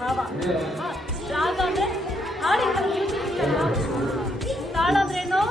ಭಾವ. ರಾಗ ಅಂದ್ರೆ ಹಾಡಿನ ಮ್ಯೂಸಿಕ್ ಅಲ್ವಾ. ತಾಳ ಅಂದ್ರೇನು?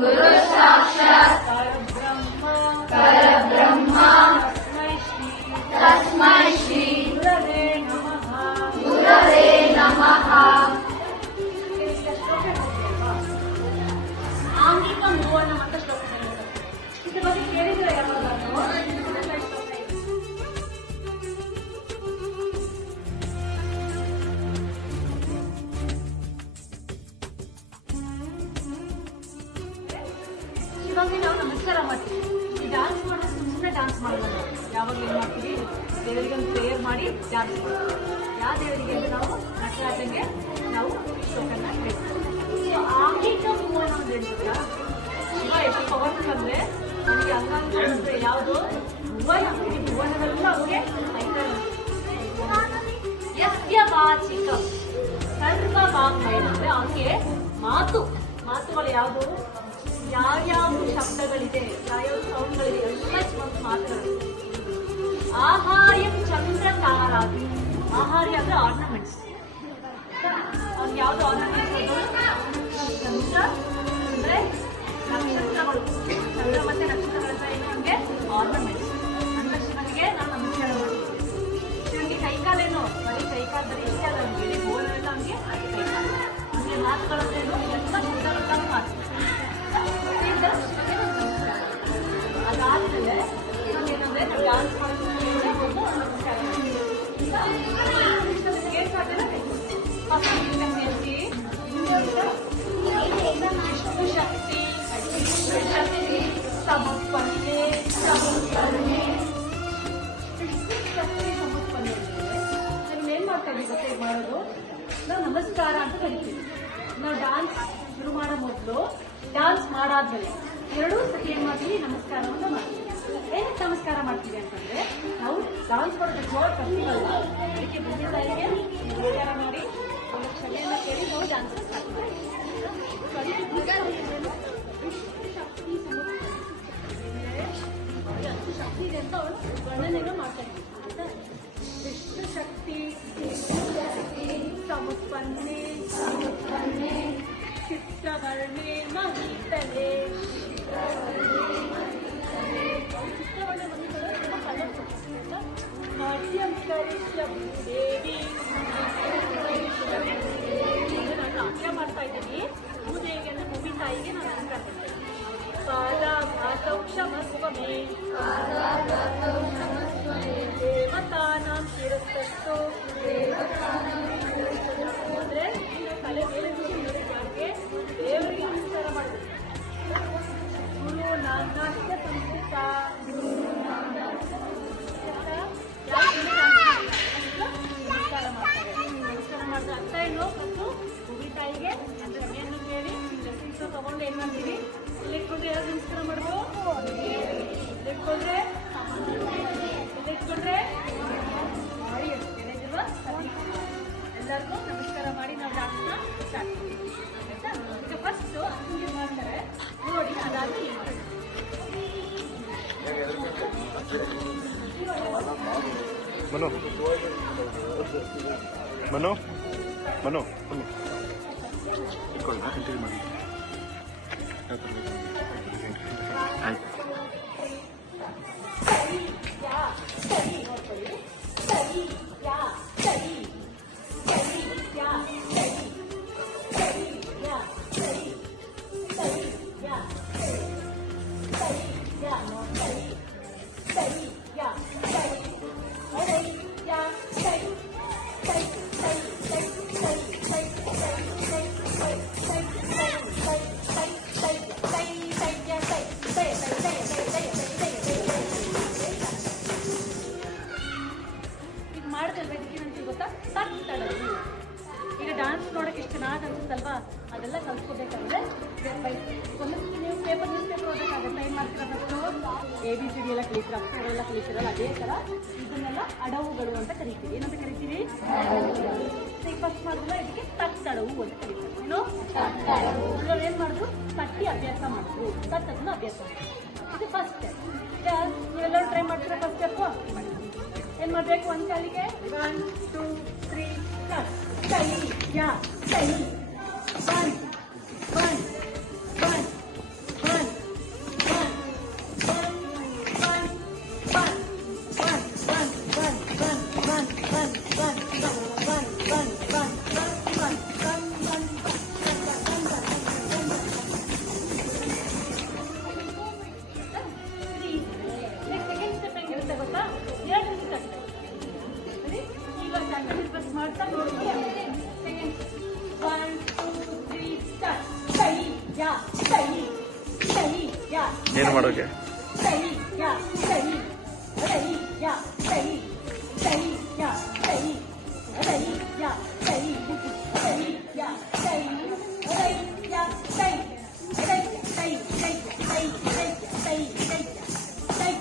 गुरु साक्षात् परब्रह्म तस्मै श्री गुरवे नमः. ಆಂಗಿಕ ಮೂವಣ್ಣ ಅಂತ ಶ್ಲೋಕ ಇದ್ರ ಬಗ್ಗೆ ಕೇಳಿದ್ರೆ ಯಾವಾಗಾದ್ರೂ? ಇವಾಗ ನಾವು ನಮಸ್ಕಾರ ಮಾಡ್ತೀವಿ. ಈ ಡ್ಯಾನ್ಸ್ ಮಾಡೋದು ಸುಮ್ಮನೆ ಡ್ಯಾನ್ಸ್ ಮಾಡೋದು. ಯಾವಾಗ ಏನು ಮಾಡ್ತೀವಿ? ದೇವರಿಗೆ ಒಂದು ಪ್ರೇಯರ್ ಮಾಡಿ ಡ್ಯಾನ್ಸ್ ಮಾಡ್ತೀವಿ. ಯಾವ ದೇವರಿಗೆ ಅಂದ್ರೆ ನಾವು ನಟರಾಜಂಗೆ ನಾವು ಶ್ಲೋಕನ ಹೇಳ್ತೀವಿ. ಆಂಗಿಕ ಮೂವಣ್ಣ ಅಂತ ಹೇಳ್ತೀರಾ? ಶಿವ ಎಷ್ಟು ಪವರ್ಫುಲ್ ಅಂದ್ರೆ ನನಗೆ ಅಂಗಾಂಗ ಯಾವುದು ಭುವನ, ಈ ಭುವನವೆಲ್ಲ ಅವ್ರಿಗೆ ಯಸ್ಯ ವಾಚಿಕ ಸರ್ವ ವಾಗ್ಮಯ ಅಂದ್ರೆ ಅವನಿಗೆ ಮಾತುಗಳು ಯಾವುದು, ಯಾವ್ಯಾವ ಶಬ್ದಗಳಿದೆ, ಯಾವ್ಯಾವ ಸೌಂಡ್ಗಳಿದೆ ಎಲ್ಲ ಒಂದು ಮಾತುಗಳು. ಆಹಾರ್ಯಂ ಚಂದ್ರ ತಾರಾದಿ. ಆಹಾರ್ಯ ಅಂದ್ರೆ ಆರ್ನಮೆಂಟ್ಸ್. ಅವ್ನಿಗೆ ಯಾವ್ದು ಆರ್ನಮೆಂಟ್ಸ್ ಅದು? ಚಂದ್ರ ಅಂದ್ರೆ ನಕ್ಷತ್ರಗಳು. ಚಂದ್ರ ಮತ್ತೆ ನಕ್ಷತ್ರಗಳಿಂದ ಏನು ನಮಗೆ ಆರ್ನಮೆಂಟ್ಸ್. ಅಂತ ಶಿವನಿಗೆ ನಾವು ನಮಸ್ಕಾರ ಮಾಡ್ತೀವಿ. ಶಿವನಿಗೆ ಕೈಕಾಲೇನು? ಬರೀ ಕೈಕಾಲು ಬರೀ ಇಷ್ಟೇ ಅಲ್ಲ, ನಮಗೆ ಇಡೀ ಗೋಳೆಲ್ಲ ನಮಗೆ ಕೈಕಾಲು. ನಮಗೆ ಮಾತುಗಳಂದ್ರೇನು? ಎಲ್ಲ ಶಬ್ದಗಳನ್ನ ಮಾಡ್ತೀವಿ. ಅದಾದ್ಮೇಲೆ ಏನಂದ್ರೆ ನಾವು ಡ್ಯಾನ್ಸ್ ಮಾಡ್ತೀವಿ. ಶಕ್ತಿ ಸಮರ್ಪಣೆ ನಾವೇನ್ ಮಾಡ್ತಾ ಇದ್ದೀವಿ ಗೊತ್ತೇ ಮಾಡೋದು? ನಾವು ನಮಸ್ಕಾರ ಅಂತ ಕರಿತೀವಿ. ನಾವು ಡ್ಯಾನ್ಸ್ ಶುರು ಮಾಡೋ ಮೊದಲು, ಡ್ಯಾನ್ಸ್ ಮಾಡಾದ್ಮೇಲೆ ಎರಡೂ ಸತಿ ಏನ್ ಮಾಡ್ತೀವಿ? ನಮಸ್ಕಾರವನ್ನ ಮಾಡ್ತೀವಿ. ಏನಕ್ಕೆ ನಮಸ್ಕಾರ ಮಾಡ್ತೀವಿ ಅಂತಂದ್ರೆ ನಾವು ಡ್ಯಾನ್ಸ್ ಮಾಡೋದಕ್ಕೆ ಬರ್ತೀವಲ್ಲ, ಅದಕ್ಕೆ ಬಂದಿದ್ದಾರಿಗೆ ನಮಸ್ಕಾರ ಮಾಡಿ ಒಂದು ಕ್ಷಮೆಯನ್ನ ಕೇಳಿ ನಾವು ಡ್ಯಾನ್ಸ್ ಸ್ಟಾರ್ಟ್ ಮಾಡ್ತೀವಿ. ಎಷ್ಟು ಶಕ್ತಿ ಇದೆ ಅಂತ ಅವಳು ವರ್ಣನೆಗಳು ಮಾಡ್ತಾ ಇದ್ದೀವಿ. ವಿಷ್ಣು ಶಕ್ತಿ ಸಮುತ್ಪನ್ನೆ ಚಿತ್ರವರ್ಣೆ ಮಹಿತಲೆ. ಚಿತ್ರವರ್ಣ ನಾಟ್ಯಂ ಕರಿಷ್ಯ ಭೂದೇವಿ. ನಾನು ನಾಟ್ಯ ಮಾಡ್ತಾ ಇದ್ದೀನಿ. ಭೂದೇವಿಗೆ ಅಂದ್ರೆ ಭೂಮಿ ತಾಯಿಗೆ ನಾನು ನಮಸ್ಕಾರ ಮಾಡ್ತೇನೆ. ಪಾದಾಘಾತೌ ಕ್ಷಮಸ್ವಮೇ ದೇವತಾನಾಂ ಶಿರಸ್ತಸ್ತು. ಅಂದ್ರೆ ತಲೆ ಮೇಲೆ ಯಾರಿಗೆ? ದೇವರಿಗೆ ನಮಸ್ಕಾರ ಮಾಡಬೇಕು. ಗುರು ನಾಟ್ಯ ಸಂಸ್ಕೃತ ಮನು ಮನು ಮನು ಬನ್ನಿ ಇಟ್ಕೊಳ್ಳಿ ನಾ ಕಂಟಿನ್ಯೂ ಮಾಡಿ ಆಯ್ತು ಈಗ ಡಾನ್ಸ್ ನೋಡೋಕೆ ಎಷ್ಟು ಚೆನ್ನಾಗಿ ಅನ್ಸುತ್ತಲ್ವಾ ಅದೆಲ್ಲ ಕಲ್ತ್ಕೋಬೇಕಾದ್ರೆ ಒಂದೊಂದು ನ್ಯೂಸ್ ಪೇಪರ್ ಓದಬೇಕಾಗುತ್ತೆ ಏನು ಮಾಡ್ತಿರೋದು ABCD ಎಲ್ಲ ಕಲಿತೀರ ಅಕ್ಷರ ಎಲ್ಲ ಕಲಿತೀರಲ್ಲ ಅದೇ ಥರ ಇದನ್ನೆಲ್ಲ ಅಡವುಗಳು ಅಂತ ಕರಿತೀವಿ ಏನಂತ ಕರಿತೀವಿ ಫಸ್ಟ್ ಮಾಡಿದ್ರೆ ಇದಕ್ಕೆ ತಟ್ಟಡವು ಅಂತ ಕರಿತೀವಿ ಏನು ಇದ್ರಲ್ಲಿ ಏನು ಮಾಡಿದ್ರು ತಟ್ಟಿ ಅಭ್ಯಾಸ ಮಾಡಿದ್ರು ತಟ್ಟದನ್ನು ಅಭ್ಯಾಸ ಮಾಡಿದ್ರು ಇದು ಫಸ್ಟ್ ಸ್ಟೆಪ್ ಈಗ ನೀವೆಲ್ಲರೂ ಟ್ರೈ ಮಾಡ್ತೀರಾ ಫಸ್ಟ್ ಸ್ಟೆಪ್ಪು ಏನು ಮಾಡಬೇಕು ಒಂದು ಕಾಲಿಗೆ 1 2 3 ಸ್ಟಾರ್ಟ್ ಕೈ ಯಾ ಕೈ 1 1 1 ಮಾಡ್ತಾ ನೋಡಿ 1 2 3 ಸ್ಟಾರ್ಟ್ ಕೈ ಯಾ ಕೈ ಕೈ ಯಾ ಏನು ಮಾಡೋಕೆ ಕೈ ಯಾ ಕೈ ಕೈ ಯಾ ಕೈ ಕೈ ಯಾ ಕೈ ಕೈ ಯಾ ಕೈ ಕೈ ಯಾ ಕೈ ಕೈ ಯಾ ಕೈ ಕೈ ಕೈ ಕೈ ಕೈ ಕೈ ಕೈ ಕೈ ಕೈ ಕೈ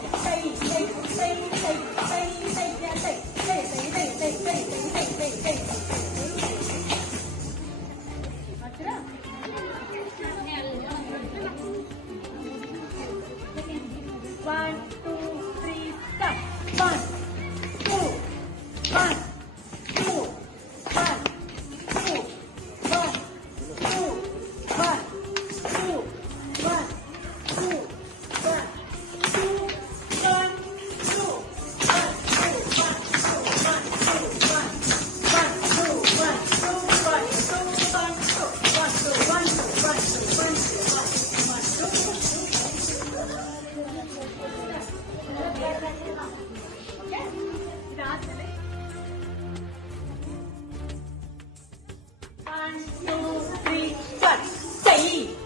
One, two, three, stop. 1 2 1 2 1 2 1 2 1 2 1 2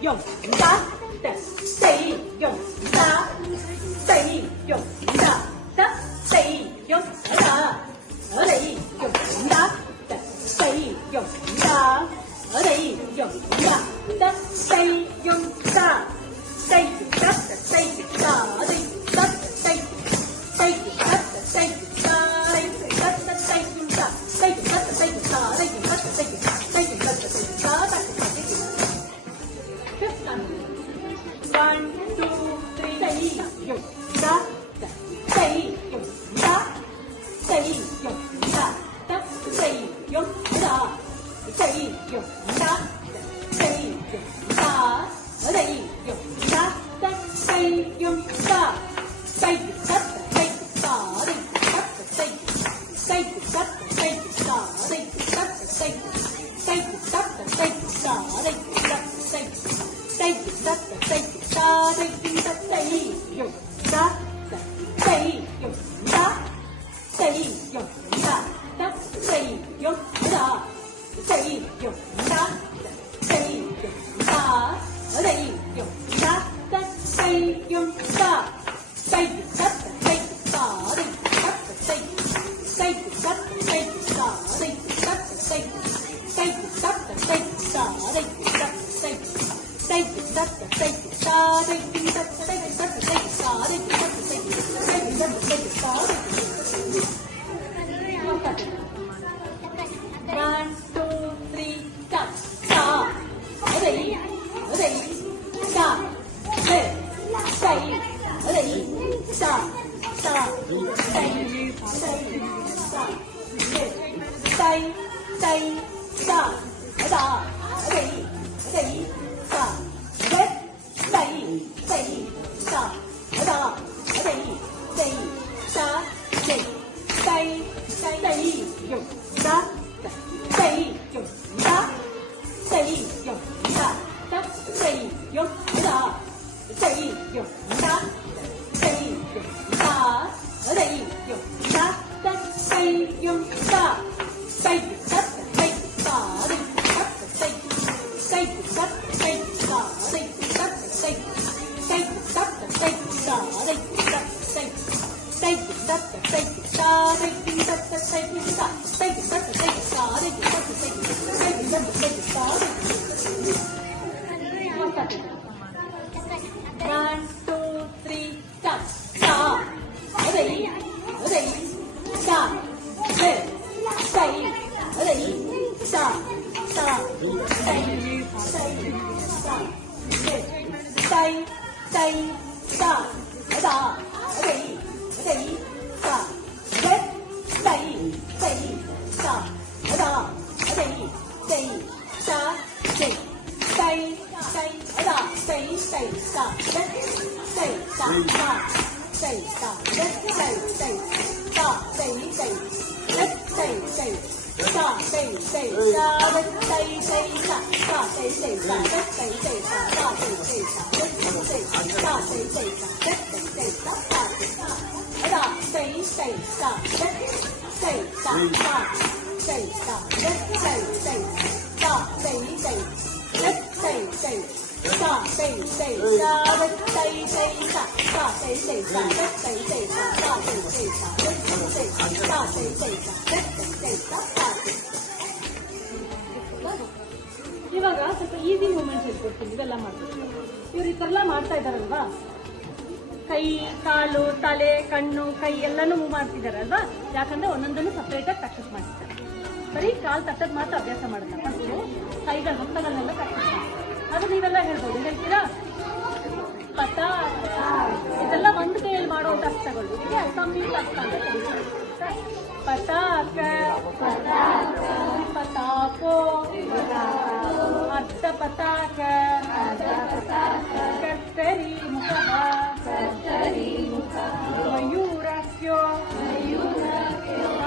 用打的，谁用打，谁用打的，谁用打，谁用打的，谁用打，谁用打的，谁用打，谁打的，谁打的，谁打的，谁打的，谁打的，谁用打，谁打的，谁打，谁用打的，谁打，谁用打的，谁打的。1 2 3 谁用打的，谁用打，谁用打的，谁用打，谁用打的，谁用打，谁用打的，谁用打，谁用打的，谁打的，谁谁打的，谁打的，谁打的，谁谁打的，谁打的，谁。谁打的谁打的谁用打的谁用打，谁用打的谁用打，谁用打的谁用打，谁用打的谁用打，谁打的谁打的谁谁打的谁打的谁打的谁谁打的谁打的谁。谁打的谁打的谁打的谁打的谁打的谁打的谁打的。1 2 3 stop. Sa. Ready. Ready. Sa. Hey. Say. Ready. ತೈ ತೈ ತ ದ ರೈ ರೈ ತ ದ ತೈ ತೈ ತ ದ ರೈ ರೈ ತ ತೈ ತೈ ತೈ ತೈ ಯೋ ದ ತೈ ಯೋ ದ ತೈ ಯೋ ದ ತ ತೈ ಯೋ ದ ತೈ ಯೋ ದ ತೈ ಯೋ ದ ರೈ ಯೋ ದ ತ ತೈ ಯೋ ದ ತೈ ತ ತೈ ತ ರೈ ತ ತೈ ತೈ ತ ತೈ ತ ರೈ ತ ತೈ ತೈ ತ ತೈ ತ ರೈ ತ ತೈ ತೈ ತ ತೈ ತ ರೈ ತ ತೈ ತ ತೈ ತ ತೈ ತ ರೈ ತ ತೈ ತೈ ತ ತೈ ತ 1 2 3 start sa rei rei sa re sai rei sa sa sai sai sa re sai sai sa da rei rei sa re sai sai sa da rei rei sa sai sai sai da sai sai sa re sai sa da sai sa re sai sai sa sai sai re sai sai sa sai sai sa re sai sai sa sa sai sai sa re sai sai sa sa sai sai sa re sai sai sa sai sai sa re sai sai sa sa da sai sai sa re sai sa da sai sa re sai sai sa sai sai re sai sai sa sai sai sa re sai sai sa sa sai sai sa re sai sai sa sa sai sai sa re sai sai sa sai sai sa re sai sai sa sa ಇವಾಗ ಸ್ವಲ್ಪ easy moments ಹೇಳ್ಕೊಡ್ತೀನಿ. ಇವೆಲ್ಲ ಮಾಡ್ಬೇಕು. ಇವ್ರು ಈ ಥರ ಎಲ್ಲ ಮಾಡ್ತಾ ಇದ್ದಾರಲ್ವಾ, ಕೈ ಕಾಲು ತಲೆ ಕಣ್ಣು ಕೈ ಎಲ್ಲನೂ ಮೂವ್ ಮಾಡ್ತಿದಾರಲ್ವಾ, ಯಾಕಂದ್ರೆ ಒಂದೊಂದನ್ನು ಸಪ್ರೇಟಾಗಿ ಪ್ರಾಕ್ಟೀಸ್ ಮಾಡ್ತಿದ್ದಾರೆ. ಬರೀ ಕಾಲು ತಟ್ಟದ್ ಮಾತ್ರ ಅಭ್ಯಾಸ ಮಾಡುತ್ತೆ. ಫಸ್ಟು ಕೈಗಳ ಹಸ್ತಗಳನ್ನೆಲ್ಲ ಪ್ರಾಕ್ಟೀಸ್ ಮಾಡ್ತಾರೆ. ಅದು ನೀವೆಲ್ಲ ಹೇಳ್ಬೋದು. ಹೇಳ್ತೀರಾ? ಪತ ಇದೆಲ್ಲ ಒಂದು ಕೈಯಲ್ಲಿ ಮಾಡುವಂತ ಹಸ್ತಗಳು. ಇದಕ್ಕೆ ಸಂಯುಕ್ತ ಹಸ್ತ ಅಂತ ಕರೀತಾರೆ. ಪತಾಕ ಪತಾಕೋ ಅರ್ಧ ಪತಾಕ ಕರ್ತರಿ ಮುಖ ಮಯೂರಸ್ಯೋ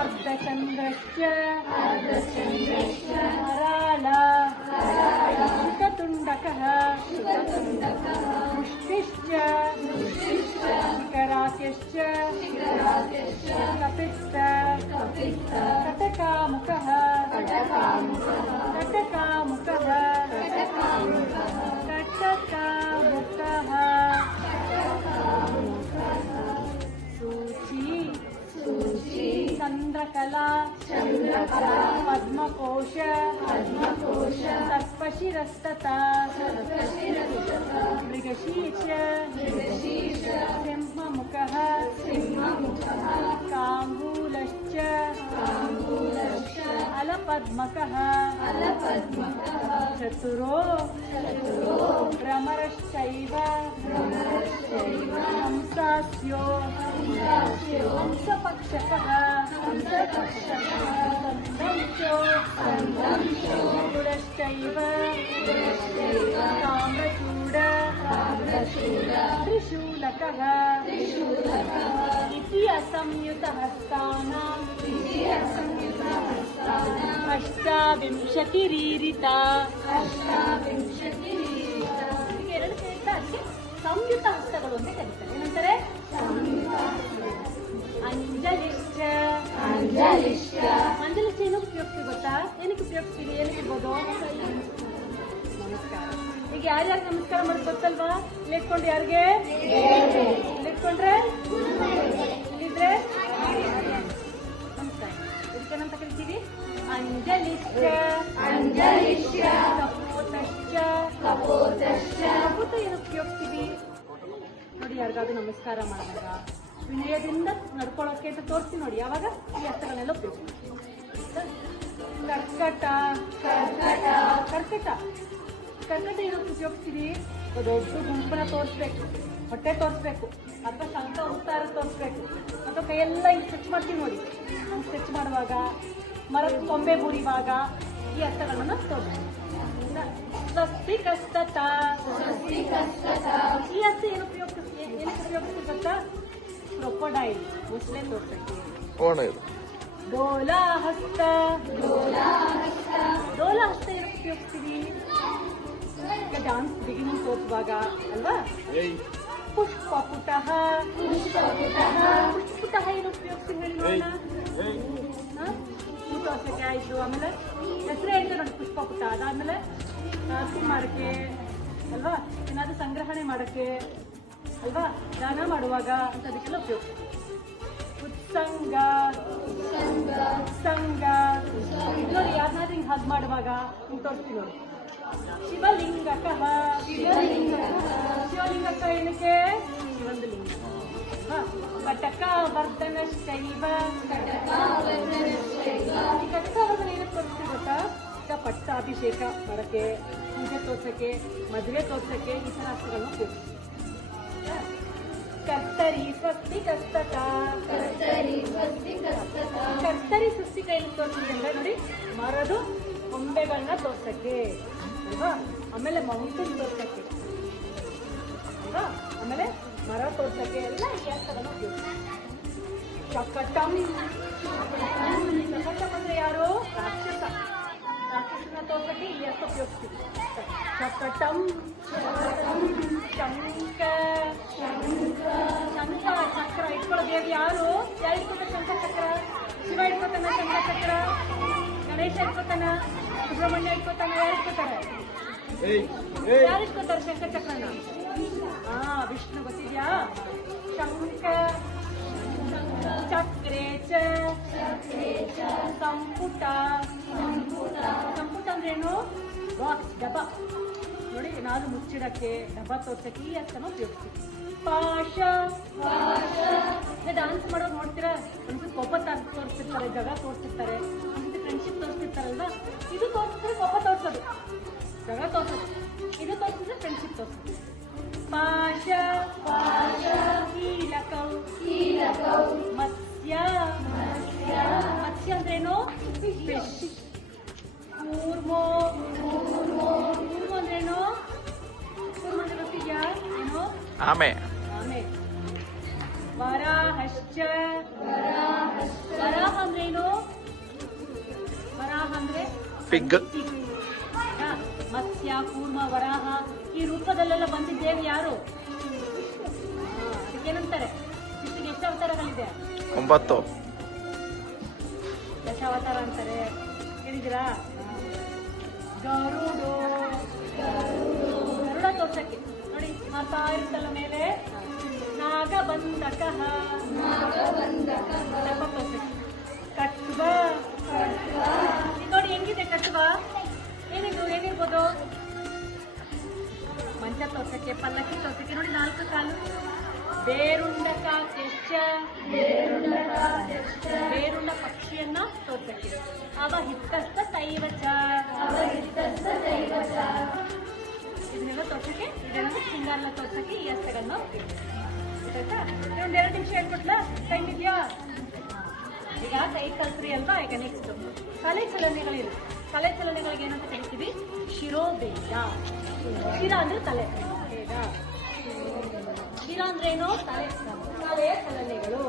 ಅರ್ಧಚಂದ್ರಸ್ಯ ಹರಾಳ ಶುಕತುಂಡಕಃ ಮುಷ್ಟಿಶ್ಚ ಶಿಖರಾಸ್ಯಶ್ಚ ಕಪಿತ್ತ ಕಟಕಾಮುಖಃ ಕಟಕಾಮುಖಃ ಕಟಕಾಮುಖಃ ಸೂಚಿ ಚಂದ್ರಕಲಾ ಪದ್ಮಕೋಶ ಸರ್ಪಶಿರಸ್ತತ ಮೃಗಶೀರ್ಷ ಸಿಂಹಮುಖಃ ಕಾಂಗೂಲಶ್ಚ ಅಲಪದ್ಮಕಃ ಚತುರೋ ಭ್ರಮರಶ್ಚೈವ ಹಂಸಾಸ್ಯೋ ಹಂಸಪಕ್ಷಕಃ ಸಂದಂಶೋ ಗುಡಶ್ಚೈವ ತಾಮ್ರಚೂಡ ತ್ರಿಶೂಲಕಃ ಇತಿ ಅಸಂಯುತಹಸ್ತಾನಾಂ ಅಷ್ಟಾವಿಂಶತಿರೀರಿತ. ಎರಡು ಸೇರಿದ ಅದಕ್ಕೆ ಸಂಯುತ ಹಸ್ತಗಳು ಅಂತ ಕರೀತಾರೆ. ಏನಂತಾರೆ? ಅಂಜಲಿಶ್ಚ. ಅಂಜಲಿಶ್ಚ ಏನಕ್ಕೆ ಉಪಯೋಗಿಸ್ತೀವಿ ಗೊತ್ತಾ? ಏನಕ್ಕೆ ಉಪಯೋಗಿಸ್ತೀವಿ? ಏನಿರ್ಬೋದು? ನಮಸ್ಕಾರ. ಈಗ ಯಾರ್ಯಾರು ನಮಸ್ಕಾರ ಮಾಡೋದು ಗೊತ್ತಲ್ವಾ? ಇಲ್ಲಿಟ್ಕೊಂಡು ಯಾರಿಗೆ? ಇಲ್ಲಿಟ್ಕೊಂಡ್ರೆ ಇಲ್ಲಿದ್ರೆ ನಮಸ್ಕಾರ. ಇದಕ್ಕೇನಂತ ಕರಿತೀವಿ? ಅಂಜಲಿಶ್ಚ ಕಪೋತಶ್ಚ. ಕಪೋತ ಏನಕ್ಕೆ ಉಪಯೋಗಿಸ್ತೀವಿ ನೋಡಿ? ಯಾರಿಗಾದ್ರೂ ನಮಸ್ಕಾರ ಮಾಡಿದಾಗ ವಿನಯದಿಂದ ನಡ್ಕೊಳ್ಳೋಕೆ ಅಂತ ತೋರಿಸ್ತೀವಿ ನೋಡಿ. ಯಾವಾಗ ಈ ಹಸ್ತಗಳನ್ನೆಲ್ಲ ಉಪಯೋಗಿಸ್ತೀವಿ. ಕರ್ಕಟ ಏನಕ್ಕೆ ಉಪಯೋಗಿಸ್ತೀವಿ? ದೊಡ್ಡ ಗುಂಪನ್ನ ತೋರಿಸ್ಬೇಕು, ಹೊಟ್ಟೆ ತೋರಿಸ್ಬೇಕು, ಅಥವಾ ಶಂಕ ಉತ್ತಾರ ತೋರಿಸ್ಬೇಕು, ಅಥವಾ ಕೈಯೆಲ್ಲ ಹಿಂಗೆ ಸ್ಟ್ರೆಚ್ ಮಾಡ್ತೀವಿ ನೋಡಿ. ಹಂಗೆ ಸ್ಟ್ರೆಚ್ ಮಾಡುವಾಗ ಮರದ ಕೊಂಬೆ ಮುರಿವಾಗ ಈ ಅರ್ಥಗಳನ್ನು ತೋರಿಸಿ. ಸ್ವಸ್ತಿಕಸ್ತತ ಈ ಅರ್ಥ ಏನು ಉಪಯೋಗಿಸಿ ಗೊತ್ತಾ? ಕ್ರೊಕೊಡೈಲ್ ಮುಸ್ಲೆ ತೋರ್ಸಕ್ಕೆ. ಡೋಲಾಹಸ್ತ ಏನು ಉಪಯೋಗಿಸ್ತೀವಿ? ಡಾನ್ಸ್ ಬಿಗಿನಿಂಗ್ ತೋರಿಸುವಾಗ ಅಲ್ವಾ? ಪುಷ್ಪಪುಟ ಏನು ಉಪಯೋಗಿಸ್ತೀವಿ ಹೇಳಿ ನೋಡೋಣ. ತೋರ್ಸಕ್ಕೆ ಆಯ್ತು. ಆಮೇಲೆ ಹೆಸರು ಹೇಳ್ತಾರೆ ನೋಡಿ, ಪುಷ್ಪಪುಟ. ಅದಾದ್ಮೇಲೆ ಮಾಡಕ್ಕೆ ಅಲ್ವಾ? ಏನಾದ್ರೂ ಸಂಗ್ರಹಣೆ ಮಾಡಕ್ಕೆ ಅಲ್ವಾ? ದಾನ ಮಾಡುವಾಗ ಅಂತದಕ್ಕೆಲ್ಲ ಉಪಯೋಗಿಸ್ತೀವಿ. ಉತ್ಸಂಗ ನೋಡಿ, ಯಾರನ್ನಾದ್ರೂ ಹಿಂಗೆ ಹಗ್ ಮಾಡುವಾಗ ಹಿಂಗೆ ತೋರಿಸ್ತೀವಿ ನೋಡಿ. ಶಿವಲಿಂಗಕ ಏನಕ್ಕೆ? ಶಿವಂದು ಲಿಂಗ. ಕಟಕ ವರ್ಧನ ಶೈವ ಕಟಕವರ್ಧನ ಏನಕ್ಕೆ ತೋರಿಸ್ತೀವಿ ಗೊತ್ತಾ? ಪಟ್ಟಾಭಿಷೇಕ ಮಾಡಕ್ಕೆ, ಪೂಜೆ ತೋರ್ಸಕ್ಕೆ, ಮದುವೆ ತೋರ್ಸಕ್ಕೆ ಈ ಥರ ಅರ್ಥಗಳನ್ನ ಉಪಯೋಗಿಸ್ತೀವಿ. ಕರ್ತರಿ ಸ್ವಸ್ತಿಕಸ್ತತ ಕರ್ತರಿ ಸ್ವಸ್ತಿಕ ಏನು ತೋರಿಸ್ತೀವಿ ಅಂದ್ರೆ ನೋಡಿ, ಮರದು ಕೊಂಬೆಗಳನ್ನ ತೋರ್ಸಕ್ಕೆ ಅಲ್ವಾ? ಆಮೇಲೆ ಮೌಂಟೇನ್ ತೋರ್ಸಕ್ಕೆ ಅಲ್ವಾ? ಆಮೇಲೆ ಮರ ತೋರ್ಸಕ್ಕೆ ಎಲ್ಲ ಈ ಅರ್ಥಗಳನ್ನ ಉಪಯೋಗಿಸ್ತೀವಿ. ಚಕಟಂ ಅಂದ್ರೆ ಯಾರು? ರಾಕ್ಷಸನ ತೋರ್ಸಕ್ಕೆ ಈ ಅರ್ಥ ಉಪಯೋಗಿಸ್ತೀವಿ. ಚಕಟಂ ಶಂಖ ಚಕ್ರ ಇಟ್ಕೊಳ್ಳೋದು ಯಾರು ಇಟ್ಕೊತಾರೆ? ಶಂಖ ಚಕ್ರ. ಶಿವ ಇಟ್ಕೊತಾನ ಶಂಖ ಚಕ್ರ, ಗಣೇಶ ಇಟ್ಕೊತಾನ, ಸುಬ್ರಹ್ಮಣ್ಯ ಇಟ್ಕೊತಾನ. ಯಾರು ಇಟ್ಕೊತಾರೆ ಶಂಖ ಚಕ್ರನ? ವಿಷ್ಣು ಗೊತ್ತಿದ್ಯಾ? ಶಂಖ ಚಕ್ರೇ ಸಂಪುಟ ಅಂದ್ರೇನು? ಬಾಕ್ಸ್, ಡಬ್ಬ ನೋಡಿ. ಏನಾದ್ರು ಮುಚ್ಚಿಡಕ್ಕೆ, ಡಬ್ಬ ತೋರ್ಸಕ್ಕೆ ಈ ಅರ್ಥನ ಉಪಯೋಗಿಸ್ತೀವಿ. ಪಾಶ ಡಾನ್ಸ್ ಮಾಡೋದು ನೋಡ್ತೀರಾ? ಒಂದ್ಸತಿ ಕೋಪ ತೋರಿಸ್ತಿರ್ತಾರೆ, ಜಗ ತೋರಿಸ್ತಿರ್ತಾರೆ, ಒಂದ್ಸತಿ ಫ್ರೆಂಡ್ಶಿಪ್ ತೋರಿಸ್ತಿರ್ತಾರಲ್ವಾ? ಇದು ತೋರಿಸಿದ್ರೆ ಕೋಪ ತೋರಿಸೋದು, ಜಗ ತೋರಿಸೋದು. ಇದು ತೋರಿಸಿದ್ರೆ ಫ್ರೆಂಡ್ಶಿಪ್ ತೋರಿಸೋದು. ಪಾಶ ಕೀಲಕೌ ಮತ್ಸ್ಯ ಅಂದ್ರೇನು? ಫಿಶ್. ಕೂರ್ಮೋ ಅಂದ್ರೇನು? ಕೂರ್ಮ ಅಂದ್ರೆ ಗೊತ್ತಿದ್ಯಾ? ಏನು? ಆಮೆ. ವರಾಹಶ್ಚ ವರಾಹ ಅಂದ್ರೇನು? ವರಾಹ ಅಂದ್ರೆ ಪಿಗ್. ಮತ್ಸ್ಯ, ಕೂರ್ಮ, ವರಾಹ ಈ ರೂಪದಲ್ಲೆಲ್ಲ ಬಂದಿದ್ದೇವೆ ಯಾರು? ಅದಕ್ಕೇನಂತಾರೆ? ಇಷ್ಟಿಗೆ ಎಷ್ಟು ಅವತಾರಗಳಿದೆ? 9 ದಶಾವತಾರ ಅಂತಾರೆ. ಹೇಳಿದಿರಾ? ಗರುಡ ತೋರ್ಸಕ್ಕೆ ನೋಡಿ, ಮಾತಾ ಇರುತ್ತಲ್ಲ ಮೇಲೆ. ನಾಗಬಂಧಕ ತೋರ್ಸಕ್ಕೆ. ಕಟ್ವ ನೋಡಿ ಹೆಂಗಿದೆ ಕಟ್ವ? ಏನಿರ್ಬೋದು? ಮಂಚ ತೋರ್ಸಕ್ಕೆ, ಪಲ್ಲಕ್ಕಿ ತೋರ್ಸಕ್ಕೆ ನೋಡಿ, 4 ಕಾಲು. ಬೇರುಂಡಕ ಬೇರುಂಡ ಪಕ್ಷಿಯನ್ನ ತೋರ್ಸಕ್ಕೆ. ಅವಹಿತಸ್ಥ ತೈವಚ ಇದನ್ನೆಲ್ಲ ತೋರ್ಸಕ್ಕೆ, ಇದೆಲ್ಲ ಸಿಂಗಾರಲ್ಲ ತೋರ್ಸಕ್ಕೆ ಈ ಅರ್ಥಗಳನ್ನ ಗೊತ್ತಾಯ್ತಾ? ಒಂದು 2 ನಿಮಿಷ ಹೇಳ್ಕೊಟ್ಲಾ? ಟೈಮ್ ಇದೆಯಾ? ಈಗ ಕೈ ಕಲ್ತ್ರಿ ಅಲ್ವಾ? ಈಗ ನೆಕ್ಸ್ಟ್ ಕಲೆ ಚಲನೆಗಳಿವೆ. ಕಲೆ ಚಲನೆಗಳಿಗೆ ಏನಂತ ಕರಿತೀವಿ? ಶಿರೋಭೇದ. ಶಿರ ಅಂದ್ರೆ ತಲೆ, ಭೇದ. ಶಿರ ಅಂದ್ರೆ ಏನು? ತಲೆಯ ಚಲನೆಗಳು.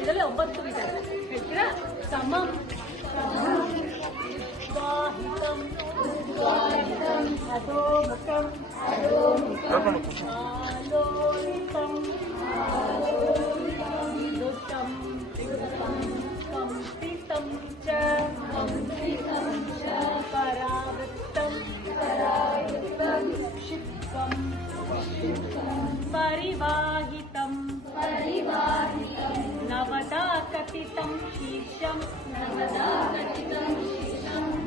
ಇದರಲ್ಲಿ 9 ವಿಧ ಹೇಳ್ತೀರಾ? ಸಮಂ ಸ್ವಾಹಿತಂ ಅಧೋಮುಖಂ ಆಲೋಲಿತಂ ದುಷ್ಟಂ ಕಂಪಿತಂ ಚ ಪರಾವೃತ್ತಂ ಕ್ಷಿಪ್ತಂ ಪರಿವಾಹಿತಂ ನವದಾ ಕಥಿತಂ ಶೀರ್ಷಂ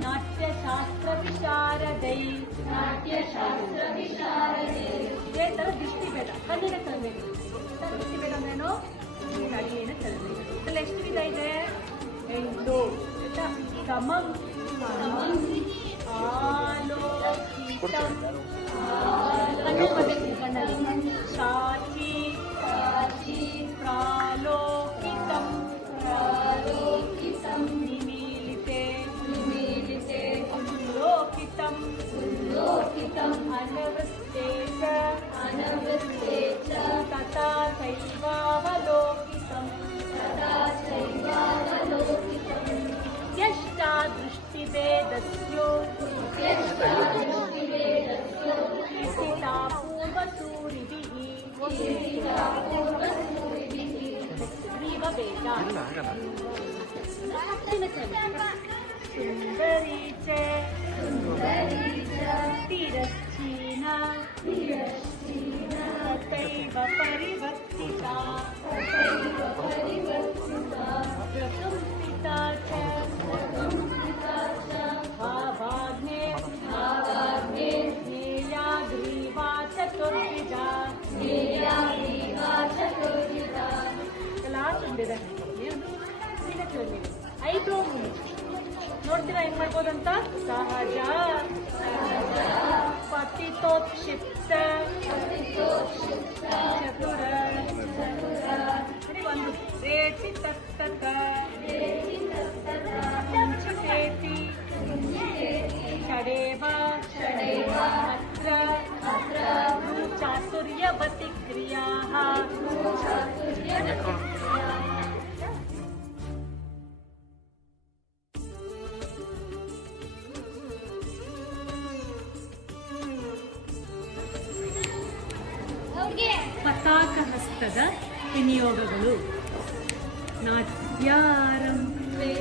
ನಾಟ್ಯಶಾಸ್ತ್ರ ವಿಶಾರದೈ. ಇದೇ ತರ ದೃಷ್ಟಿಭೇದ, ಕಣ್ಣಿನ ಚಲನೆಗಳು. ದೃಷ್ಟಿಭೇದ ಅಂದ್ರೇನು? ಕಣ್ಣಿನ ಚಲನೆಗಳು. ಇದ್ರಲ್ಲಿ ಎಷ್ಟು ವಿಧ ಇದೆ? 8. ಸಮಂ ಆಲೋಕಿತಂ ಕಣ್ಣಲ್ಲಿ ಶಾಚಿ ಪ್ರಾಲೋಕಿತಂ ನಿಮೀಲಿತಂ सुन्दरी च तिरश्चीना तथैव परिवर्तिता प्रकम्पिता च भावाग्ने ज्ञेया ग्रीवा चतुर्विधा ಕ್ಲಾಸ್ ಒಂದಿದೆ ಐಬ್ರೋ ನೋಡ್ತೀರಾ ಹೆಂಗ್ ಮಾಡ್ಬೋದಂತ ಸಹಜ ಪತಿತೋಕ್ಷಿಪ್ತ ಚತುರ ಒಂದು ರೇಟಿ ತತ್ತಕ ಮುಂಚಕೇತಿ ಷಡೇವ ಅತ್ರ ಚಾತುರ್ಯವತಿ ಕ್ರಿಯಾ ಪತಾಕಹಸ್ತದ ವಿನಿಯೋಗಗಳು ನಾಟ್ಯಾರಂಭೆ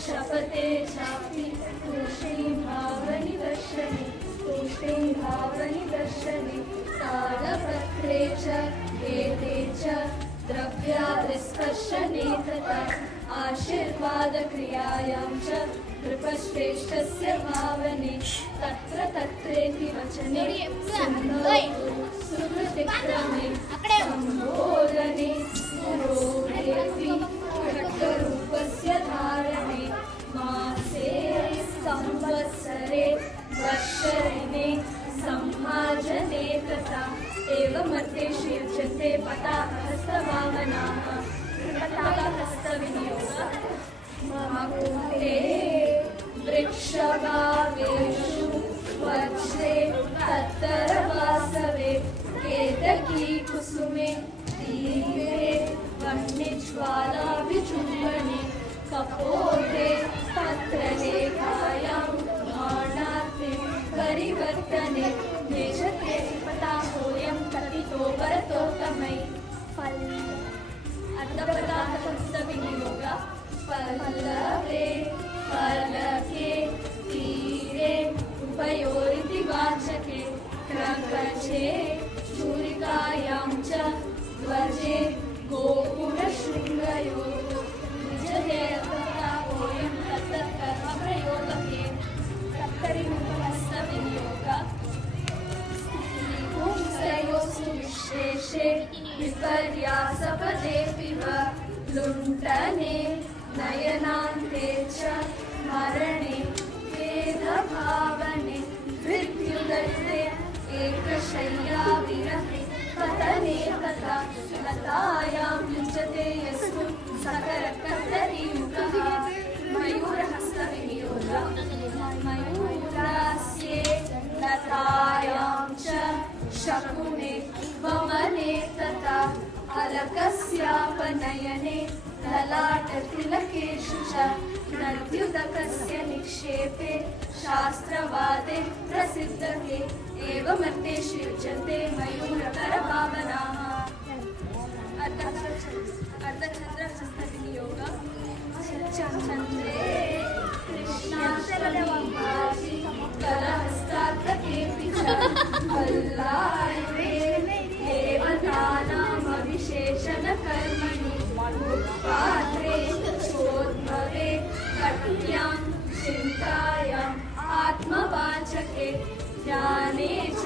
शपते चापि तूष्णीभावनिदर्शने तालपत्रे च एते च द्रव्यादिस्पर्शने तथा आशीर्वादक्रियायां च नृपश्रेष्ठस्य भावने तत्र तत्रेति वचने सुकृतिक्रमे सम्बोधने पुरोगेति खड्गरूपस्य धारणे मासे संवत्सरे वर्षरिणे सम्भाजने तथा एवमर्थेषु युज्यते पताकहस्तभावनाः पताकहस्तविनियोगः महाकूटे वृक्षभावेषु वज्रे तत्तरवासवे केतकी कुसुमे दीपे वह्निज्वालाभिचुम्बने कपोते पत्रलेखायां बाणार्थे परिवर्तने मेषते पताकोऽयं कथितो भरतोत्तमै अर्धपताकहस्तविनियोगः पल्लवे फलके तीरे उभयोरिति वाचके क्रकचे चूरिकायां च ध्वजे गोपुरशृङ्गयोः विजये पताकोऽयं तत्तत्कर्मप्रयोगके कत्तरिमुखहस्तविनियोगः पुंसयोस्तु विशेषे विपर्यासपदेऽपि वा लुण्ठने नयनान्ते च मरणे वेदभावने विद्युदत्ते एकशय्याविरहे पतने तथा लतायां युज्यते यस्तु सकरकर्तरीयुगः मयूरहस्तविनियोगः मयूरास्ये लतायां च शकुने वमने तथा अलकस्यापनयने ललाटतिलकेषु च नद्युदकस्य निक्षेपे शास्त्रवादे प्रसिद्धके एवमर्थेषु युज्यन्ते मयूरकरभावनाः अर्धचन्द्रहस्तविनियोगः चन्द्रे कृष्णाशरविभासि कलहस्तार्थकेऽपि च देवतानामविशेषणकर्मणि पात्रे चोद्भवे कट्यां चिन्तायाम् आत्मवाचके ध्याने च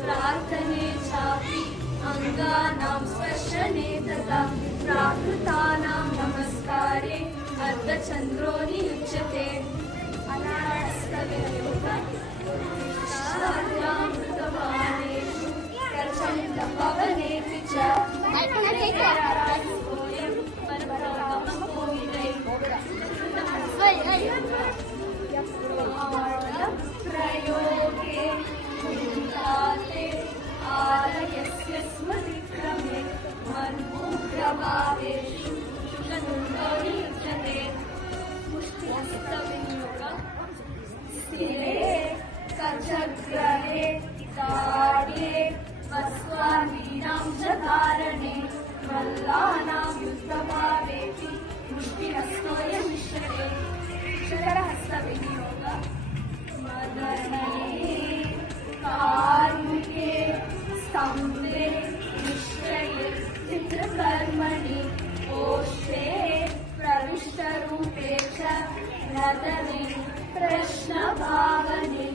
प्रार्थने चापि अङ्गानां स्पर्शने तथा प्राकृतानां नमस्कारे अर्ध चन्द्रो नियुज्यते अनास्तवियोगामृतमानेषु प्रचण्डपवनेऽपि च प्रयोगे निहिताते आलयस्य स्मृतिक्रमे मन्मुग्धभावेषु चन्द्रो नियुज्यते मुष्टिहस्तविनियोगः स्थिरे कचग्रहे ताड्ये वस्वादीनां च धारणे मल्लानां युद्धभावेऽपि मुष्टिहस्तोऽयमिष्यते शरहस्तविनियोगः मदने कार्मिके स्तम्भे निश्चये चित्रकर्मणि ओष्ठे प्रविष्टरूपे च नदने प्रश्नभावने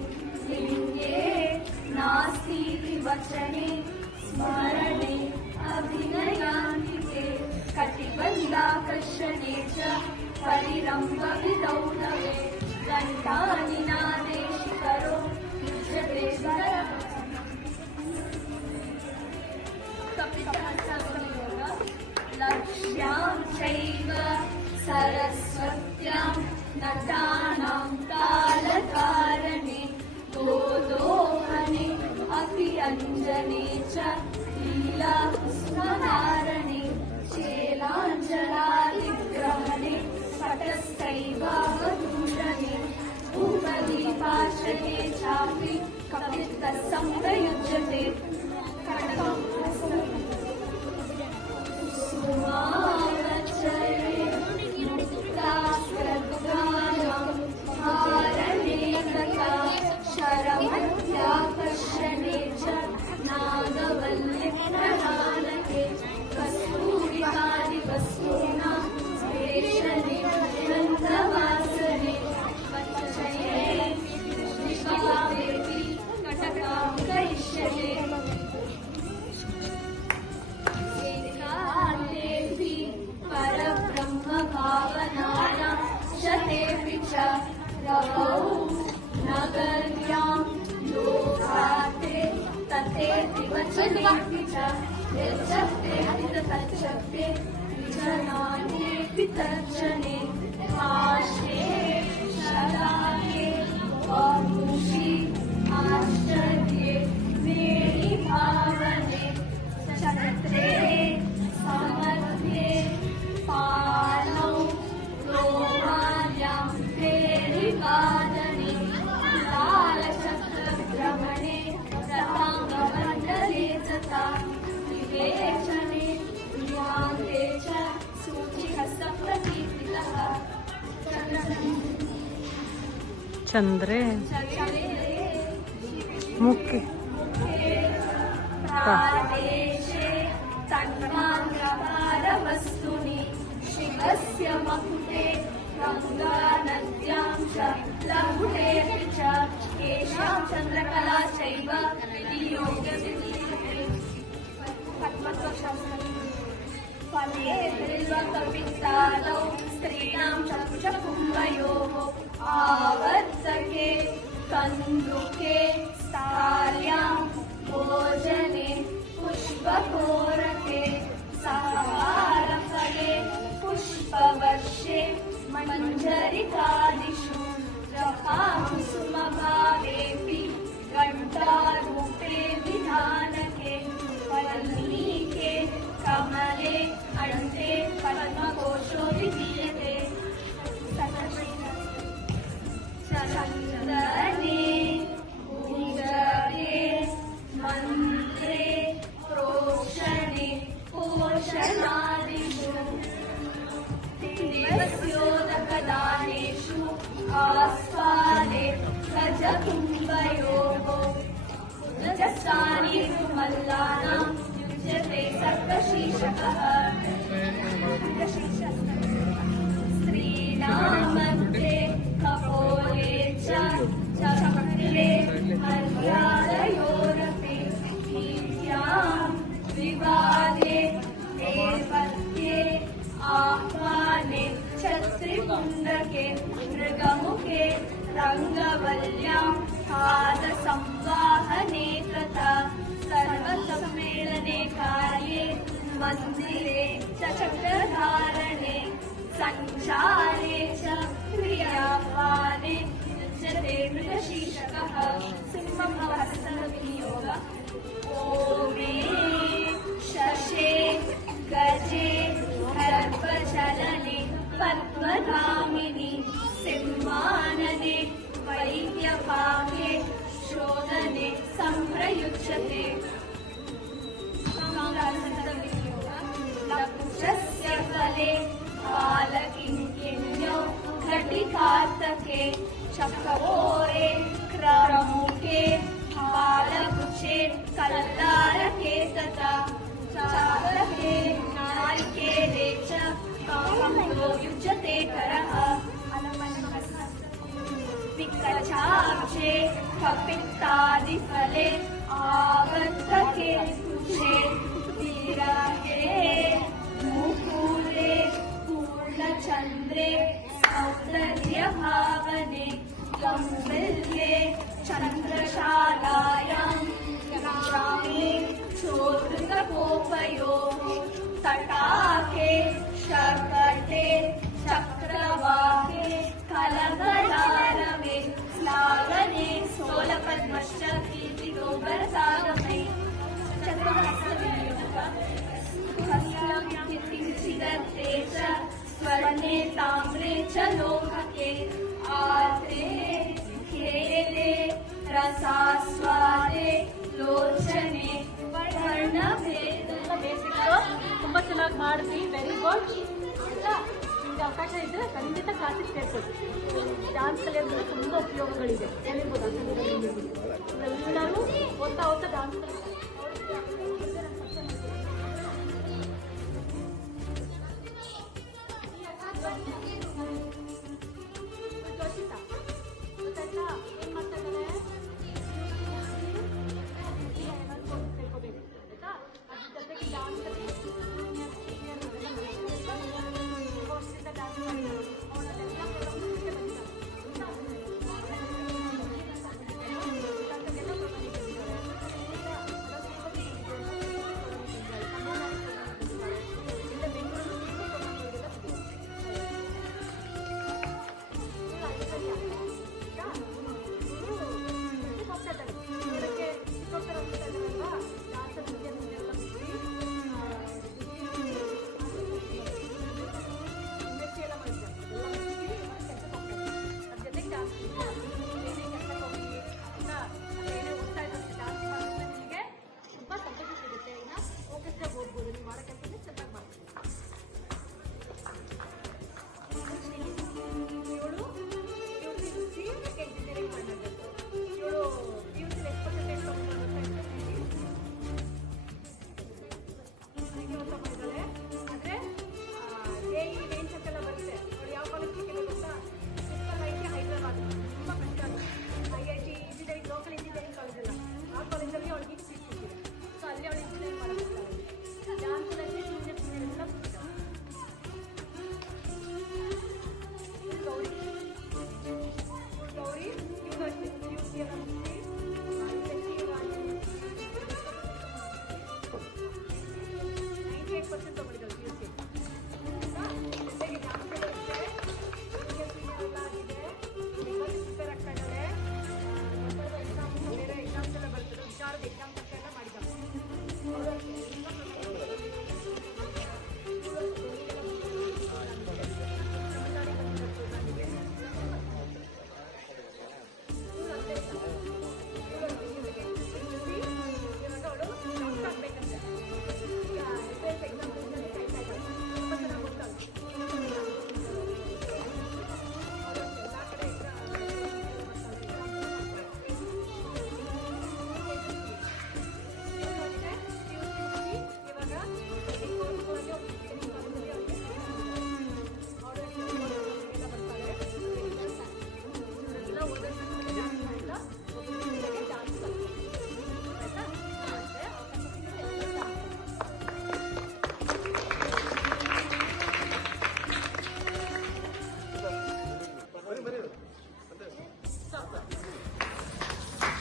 लिङ्गे नास्तीति वचने स्मरणे अभिनयान्विते कटिबन्धाकर्षणे च परिरम्भविदौतवे घण्टानिनादे शिखरो युज्यते लक्ष्यां चैव सरस्वत्यां नटानां तालकारणे दोदोहने अपि अञ्जने च लीलापुष्पधारणे चेलाञ्जलादिग्रहणे पटस्थैवावधूषणे धूपदीपाशने चापि कपित्थसंप्रयुज्यते सुमावचरे मुक्तास्त्रद्वारं धारणे तथा शरमत्याकर्षणे च नागवल्लिप्रदानके कस्तूरिकादिवस्तूनां वेषणे ग्रन्थवासने वच्चये विश्वावेपि कटकां करिष्यते एकान्तेऽपि परब्रह्मभावनायां शतेऽपि च रवौ नगर्यां लोकाते ततेऽपि वचनेऽपि च यच्चप्तेऽपि तच्चप्ते विजनानेऽपि तर्जने आशे शलाके वपुषि आश्चर्ये मेणिभावने चक्रे समर्थे पाणौ रोमाल्यां फेरिवादने कालचक्रभ्रमणे रथाङ्गमण्डले तथा विवेचने विहाते च सूचिहस्तप्रकीर्तितः चंद्रे मुख्य प्रादेशे तन्मात्रकारवस्तुनि शिवस्य मकुटे गङ्गानद्यां च लघुटेऽपि च केषां चन्द्रकला चैव विनियोगविधीयते फले बिल्वकपित्तादौ स्त्रीणां चक्षुकुम्भयोः आवर्तके कन्दुके स्थाल्यां भोजने पुष्पकोरके सहारफले पुष्पवर्षे मञ्जरिकादिषु जपाकुसुमभावेऽपि घण्टारूपे विधानके वल्लीके कमले अन्ते पद्मकोशो विधीयते चन्दने उदरे मन्त्रे प्रोषणे पोषणादिषु दिवस्योदकदानेषु आस्वादे गजकुम्भयोः रजस्थाने तु मल्लानां युज्यते सर्वशीर्षकः स्त्रीणामध्ये कपोले च चक्रे मर्यादयोरपि नीत्यां विवादे नेपथ्ये आह्वाने च त्रिपुण्ड संवाहके रङ्गवल्ल्यां पादसंवाहने तथा सर्वसम्मेलने कार्ये मन्दिरे च चक्रधारणे सञ्चारे च क्रियावाने युज्यते मृगशीर्षकः सिंहहस्तविनियोग ओमे शशे गजे गर्भचलने पद्मधामिनि सिंहानने वैद्यपाके शोधने सम्प्रयुज्यते लकुशस्य फले बालकिङ्किण्यो घटिकार्तके चकोरे क्रमुके बालकुचे कल्लारके तथा चालके नारिकेले च कामो युज्यते करः विकचाक्षे कपित्तादिफले आवर्तके कुचे विरहे मुकुले पूर्णचन्द्रे सौन्दर्यभावने कौसल्ये चन्द्रशालायां ग्रामे चोदृतकोपयोः तटाके शकटे चक्रवाके कलकलारवे स्लागने सोलपद्मश्च कीर्तितो वरसागमे किञ्चिदर्थे च स्वर्णे ताम्रे च लोहके आर्द्रे खेले रसास्वादे लोचने ವರ್ಣಭೇದ ಬೇಸಿಕ್ ತುಂಬಾ ಚೆನ್ನಾಗಿ ಮಾಡಿದ್ವಿ. Very good. ನಿಮ್ಗೆ ಅವಕಾಶ ಇದ್ರೆ ಖಂಡಿತ ಕ್ಲಾಸಿಗೆ ಸೇರ್ಕೊಳ್ಳಿ. ಡಾನ್ಸ್ ಕಲಿಯೋದ್ರಿಂದ ತುಂಬಾ ಉಪಯೋಗಗಳಿದೆ. ಏನಿರ್ಬೋದು ಎಲ್ಲರೂ ಓದ್ತಾ ಓದ್ತಾ ಡಾನ್ಸ್ ಏನ್ ಮಾಡ್ತಾ ಇದ್ದಾರೆ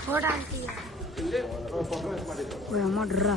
ಫೋಟೋ ಅಂತೀಯ ಅಮ್ಮ ಡ್ರ